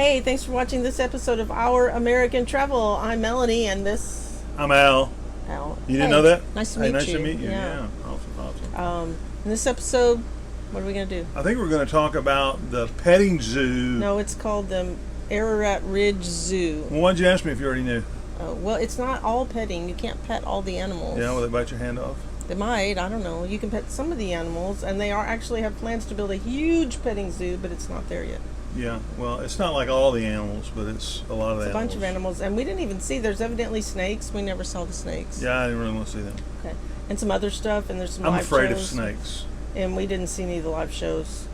Hey, thanks for watching this episode of Our American Travel. I'm Melanie, and this... I'm Al. Al. You didn't know that? Nice to Hey, meet nice you. to meet you. Yeah. Awesome. In this episode, what are we going to do? I think we're going to talk about the petting zoo. No, it's called the Ararat Ridge Zoo. Well, why'd you ask me if you already knew? Well, it's not all petting. You can't pet all the animals. Yeah, will they bite your hand off? They might. I don't know. You can pet some of the animals, and they actually have plans to build a huge petting zoo, but it's not there yet. Yeah, well, it's not like all the animals, but it's a lot of the animals. It's a bunch of animals, and we didn't even see. There's evidently snakes. We never saw the snakes. Yeah, I didn't really want to see them. Okay. And some other stuff, and there's some I'm live afraid shows. of snakes. And we didn't see any of the live shows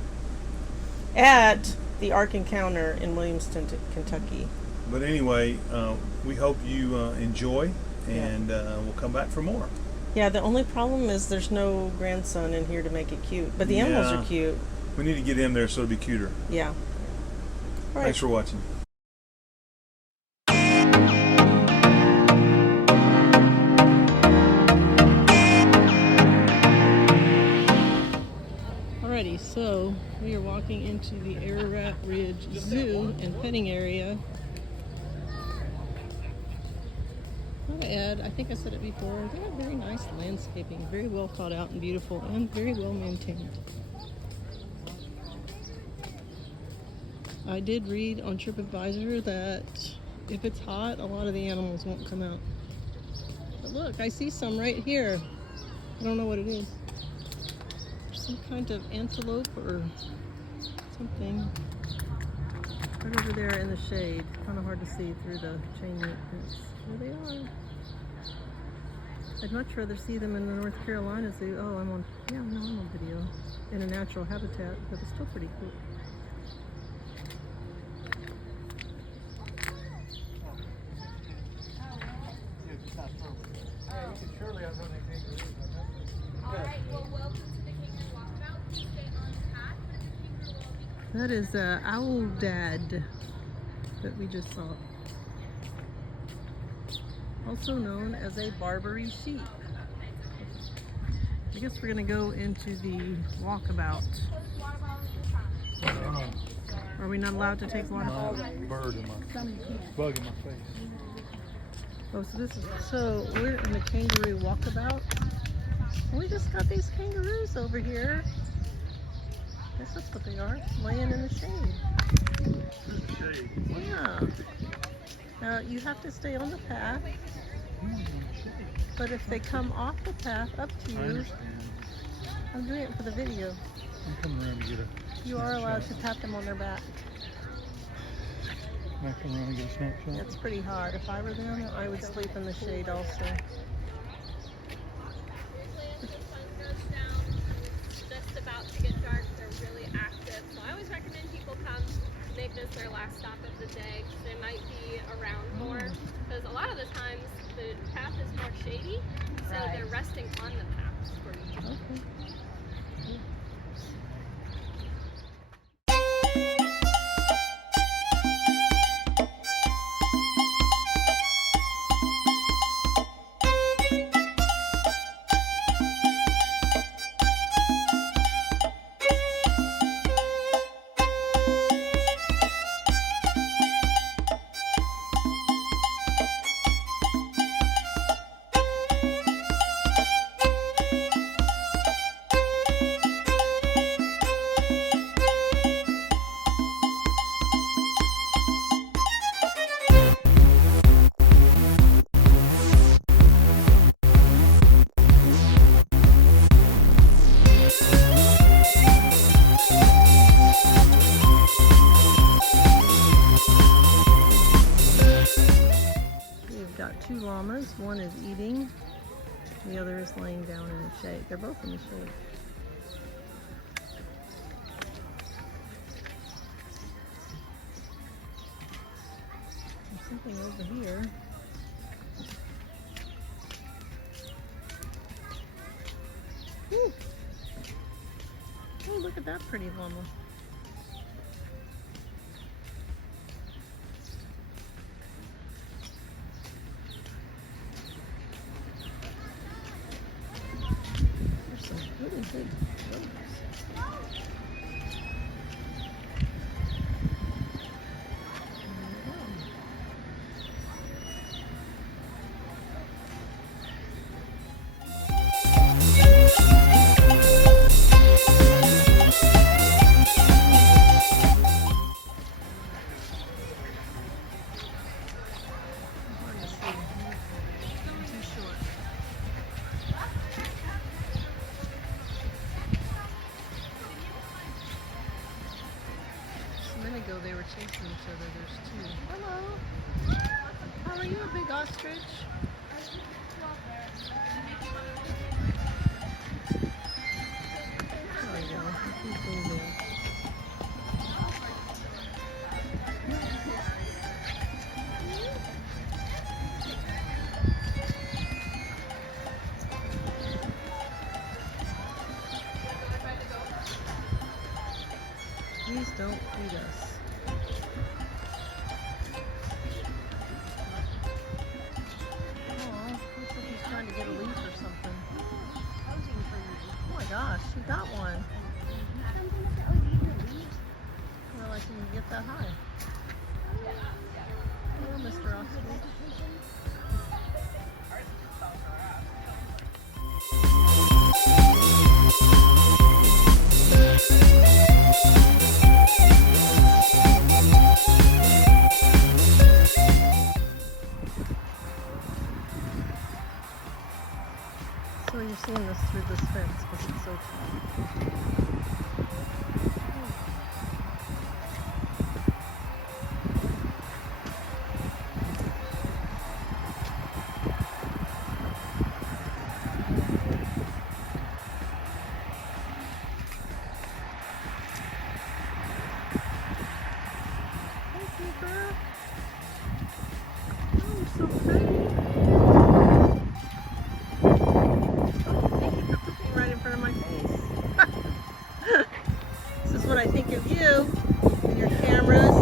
at the ARK ENCOUNTER in Williamstown, Kentucky. But anyway, we hope you enjoy, and we'll come back for more. Yeah, the only problem is there's no grandson in here to make it cute. But the animals are cute. We need to get in there so it'll be cuter. Yeah. All right. Thanks for watching. Alrighty, so we are walking into the Ararat Ridge Zoo and petting area. Not to add, I think I said it before, they have very nice landscaping, very well thought out and beautiful, and very well maintained. I did read on TripAdvisor that if it's hot, a lot of the animals won't come out. But look, I see some right here. I don't know what it is. Some kind of antelope or something. Right over there in the shade. Kind of hard to see through the chain link fence. There they are. I'd much rather see them in the North Carolina Zoo. Oh, I'm on video. In a natural habitat, but it's still pretty cool. Alright, well, welcome to the Kangaroo Walkabout. Please stay on the path, but the kangaroo will be... That is Owl Dad that we just saw. Also known as a Barbary sheep. I guess we're going to go into the walkabout. Are we not allowed to take water? Bird in my bug in my face. Oh, so we're in the kangaroo walkabout. We just got these kangaroos over here. Guess that's what they are, laying in the shade. Yeah. Now you have to stay on the path, but if they come off the path up to you, I'm doing it for the video. I'm coming around to get a You are allowed to pat them on their back. I come around and get a snapshot. It's pretty hot. If I were them, I would sleep in the shade also. Usually as the sun goes down, it's just about to get dark, they're really active. So I always recommend people come make this their last stop of the day, because they might be around more. Because a lot of the times the path is more shady, so they're resting on the path for you. Okay. Two llamas. One is eating, the other is laying down in the shade. They're both in the shade. There's something over here. Ooh. Oh, look at that pretty llama. to each other. There's two. Hello. How are you, a big ostrich? There we go. He's moving. Please don't feed us. Oh, looks like he's trying to get a leaf or something. Oh my gosh, he got one. Well, I can get that high. Hello, Mr. Ostrich. So you're seeing this through this fence because it's so tall. Thank you, girl. Oh, you're so pretty. Right in front of my face. This is what I think of you and your cameras.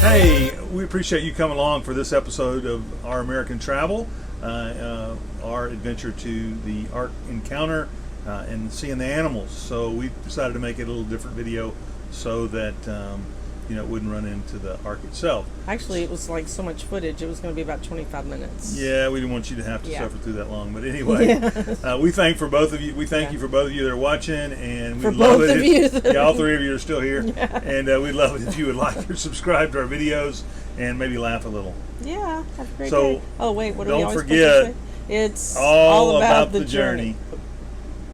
Hey, we appreciate you coming along for this episode of Our American Travel, our adventure to the ARK Encounter and seeing the animals. So we decided to make it a little different video so that it wouldn't run into the ARK itself. Actually, it was like so much footage. It was going to be about 25 minutes. Yeah, we didn't want you to have to suffer through that long. But anyway, we thank for both of you. We thank you for both of you that are watching, and we love it if all three of you are still here. And we'd love it if you would like or subscribe to our videos and maybe laugh a little. Yeah, have a great day. Oh wait, what do we always forget, say? It's all about the journey.